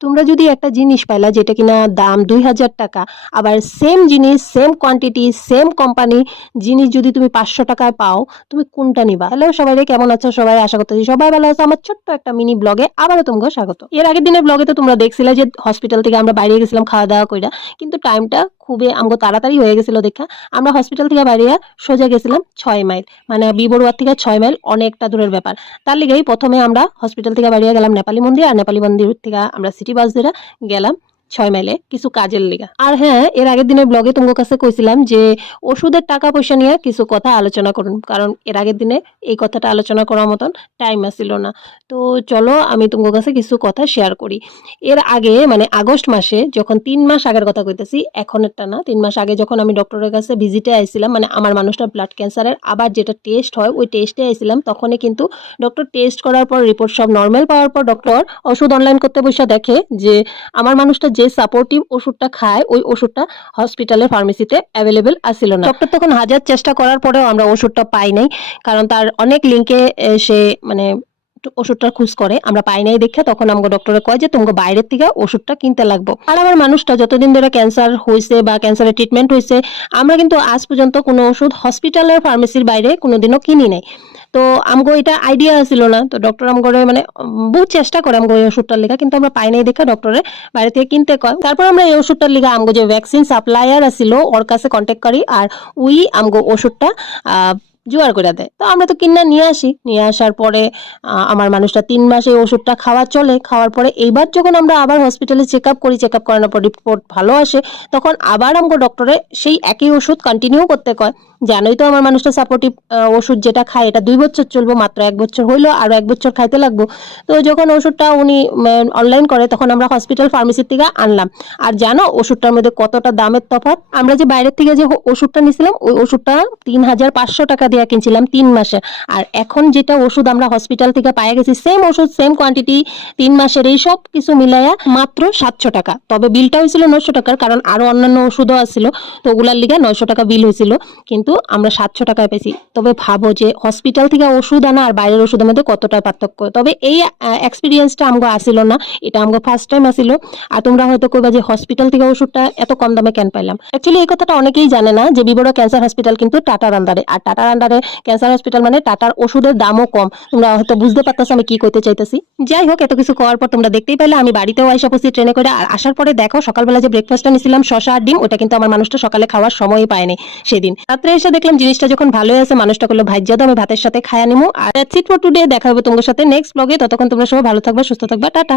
তোমরা যদি একটা জিনিস পাইলা যেটা কিনা দাম ২,০০০ টাকা, আবার সেম জিনিস, সেম কোয়ান্টিটি, সেম কোম্পানি জিনিস যদি তুমি ৫০০ টাকায় পাও, তুমি কোনটা নিবা? হ্যালো সবাইরে, কেমন আছো সবাই? আশা করতেছি সবাই ভালো আছো। আমার ছোট্ট একটা মিনি ব্লগে আবারও তোমাকে স্বাগত। এর আগের দিনের ব্লগে তো তোমরা দেখছিলে যে হসপিটাল থেকে আমরা বাইরে গেছিলাম খাওয়া-দাওয়া কইরা। কিন্তু টাইমটা খুবই আমগো তাড়াতাড়ি হয়ে গেছিল দেখা আমরা হসপিটাল থেকে বাইরিয়া সোজা গেছিলাম ৬ মাইল। মানে বি-বড়ুয়ার থেকে ৬ মাইল অনেকটা দূরের ব্যাপার। তার লিগেই ১ম এ আমরা হসপিটাল থেকে বাইরিয়া গেলাম নেপালি মন্দির, আর নেপালি মন্দির থেকে আমরা সিটি বাস ধইরা গেলাম ৬ মাইলে কিছু কাজের লিগা। আর হ্যাঁ, এর আগের দিনের ব্লগে তোমাদের কাছে কইছিলাম যে ওষুধের টাকা-পয়সা নিয়ে কিছু কথা আলোচনা করুন। কারণ এর আগের দিনে এই কথাটা আলোচনা করার মতন টাইম আছিল না। তো চলো আমি তোমাদের কাছে কিছু কথা শেয়ার করি। এর আগে মানে আগস্ট মাসে যখন ৩ মাস আগের কথা কইতেছি, এখনেরটা না, ৩ মাস আগে যখন আমি ডক্টরের কাছে ভিজিটে আইছিলাম, মানে আমার মানুষটার ব্লাড ক্যান্সারের আবার যেটা টেস্ট হয় ওই টেস্টে আইছিলাম, তখনই কিন্তু ডক্টর টেস্ট করার পর রিপোর্ট সব নরমাল পাওয়ার পর ডক্টর ওষুধ অনলাইন করতে বইসা দেখে যে আমার মানুষটা যে সাপোর্টিভ ওষুধটা খায় ওই ওষুধটা হসপিটালের ফার্মেসিতে অ্যাভেলেবেল আসিল না। ডক্টর তখন হাজার চেষ্টা করার পরেও আমরা ওষুধটা পাই নাই, কারণ তার অনেক লিঙ্কে সে মানে ওষুধটার খোঁজ করে, আমরা পাই নাই দেখে তখন আমাকে ডক্টরে কয় যে তোমাকে বাইরের থেকে ওষুধটা কিনতে লাগবো। আর আমার মানুষটা যতদিন ধরে ক্যান্সার হয়েছে বা ক্যান্সারের ট্রিটমেন্ট হয়েছে, আমরা কিন্তু আজ পর্যন্ত কোনো ওষুধ হসপিটালের ফার্মেসির বাইরে কোনোদিনও কিনি নাই। তো আমগো এটা আইডিয়া ছিল না। তো ডক্টর আমগরে মানে বহুত চেষ্টা করে আমগো এই ওষুধটার লিগা, কিন্তু আমরা পাই নাই দেখে ডক্টরে বাইরে থেকে কিনতে কয়। তারপর আমরা এই ওষুধটার লিগা আমগো যে ভ্যাকসিন সাপ্লায়ার আছিল ওর কাছে কন্ট্যাক্ট করি, আর উই আমগো ওষুধটা জোগাড় করে দেয়। তো আমরা তো কিনা নিয়ে আসি, নিয়ে আসার পরে আমার মানুষটা ৩ মাস এই ওষুধটা খাওয়া চলে। খাওয়ার পরে এইবার যখন আমরা আবার হসপিটালে চেক আপ করি, চেক আপ করানোর পর রিপোর্ট ভালো আসে, তখন আবার আমগো ডক্টরে সেই একই ওষুধ কন্টিনিউ করতে কয়। জানোই তো আমার মানুষটা সাপোর্টিভ ওষুধ যেটা খায় এটা ২ বছর চলবো, মাত্র ১ বছর হইলো, আরো ১ বছর খাইতে লাগবো। তো যখন ওষুধটা উনি অনলাইন করে তখন আমরা হসপিটাল ফার্মেসির থেকে আনলাম। আর জানো ওষুধটার মধ্যে কতটা দামের তফাৎ? আমরা যে বাইরের থেকে যে ওষুধটা নিছিলাম ওই ওষুধটা ৩,৫০০ টাকা দিয়ে কিনছিলাম ৩ মাসে, আর এখন যেটা ওষুধ আমরা হসপিটাল থেকে পাইয়া গেছি সেম ওষুধ সেম কোয়ান্টিটি ৩ মাসের এই সব কিছু মিলাইয়া মাত্র ৭০০ টাকা। তবে বিলটা হয়েছিল ৯০০ টাকার, কারণ আরো অন্যান্য ওষুধও আসছিল, তো ওগুলার লিগে ৯০০ টাকা বিল হয়েছিল, কিন্তু আমরা ৭০০ টাকায় পেয়েছি। তবে ভাবো যে হসপিটাল থেকে ওষুধ আনা আর বাইরের ওষুধের মধ্যে কতটা পার্থক্য। তবে এই এক্সপিরিয়েন্সটা আমগো আসিল না, এটা আমগো ফার্স্ট টাইম আসিল। আর তোমরা হয়তো কইবা যে হসপিটাল থেকে ওষুধটা এত কম দামে কেন পাইলাম? অ্যাকচুয়ালি এই কথাটা অনেকেই জানে না যে বিবড় ক্যান্সার হসপিটাল কিন্তু টাটার আন্ডারে, আর টাটার আন্ডারে ক্যান্সার হসপিটাল মানে টাটার ওষুধের দামও কম। তোমরা হয়তো বুঝতে পারতেছো আমি কি কইতে চাইতেছি। যাই হোক, এত কিছু করার পর তোমরা দেখতেই পাইলে আমি বাড়িতেও আইসা পড়ছি ট্রেনে করে। আর আসার পরে দেখো সকালবেলা যে ব্রেকফাস্টটা নিছিলাম শসা আর ডিম, ওটা কিন্তু আমার মানুষটা সকালে খাওয়ার সময়ই পায়নি সেদিন। রাত্রে এসে দেখলাম জিনিসটা যখন ভালোই আছে, মানুষটা করলো ভাজ্যা দাও, আমি ভাতের সাথে খায়া নিমু। আর দ্যাটস ইট ফর টুডে। দেখা হবে তোমাদের সাথে নেক্সট ব্লগে। ততক্ষণ তোমরা সবাই ভালো থাকবা, সুস্থ থাকবা, টাটা।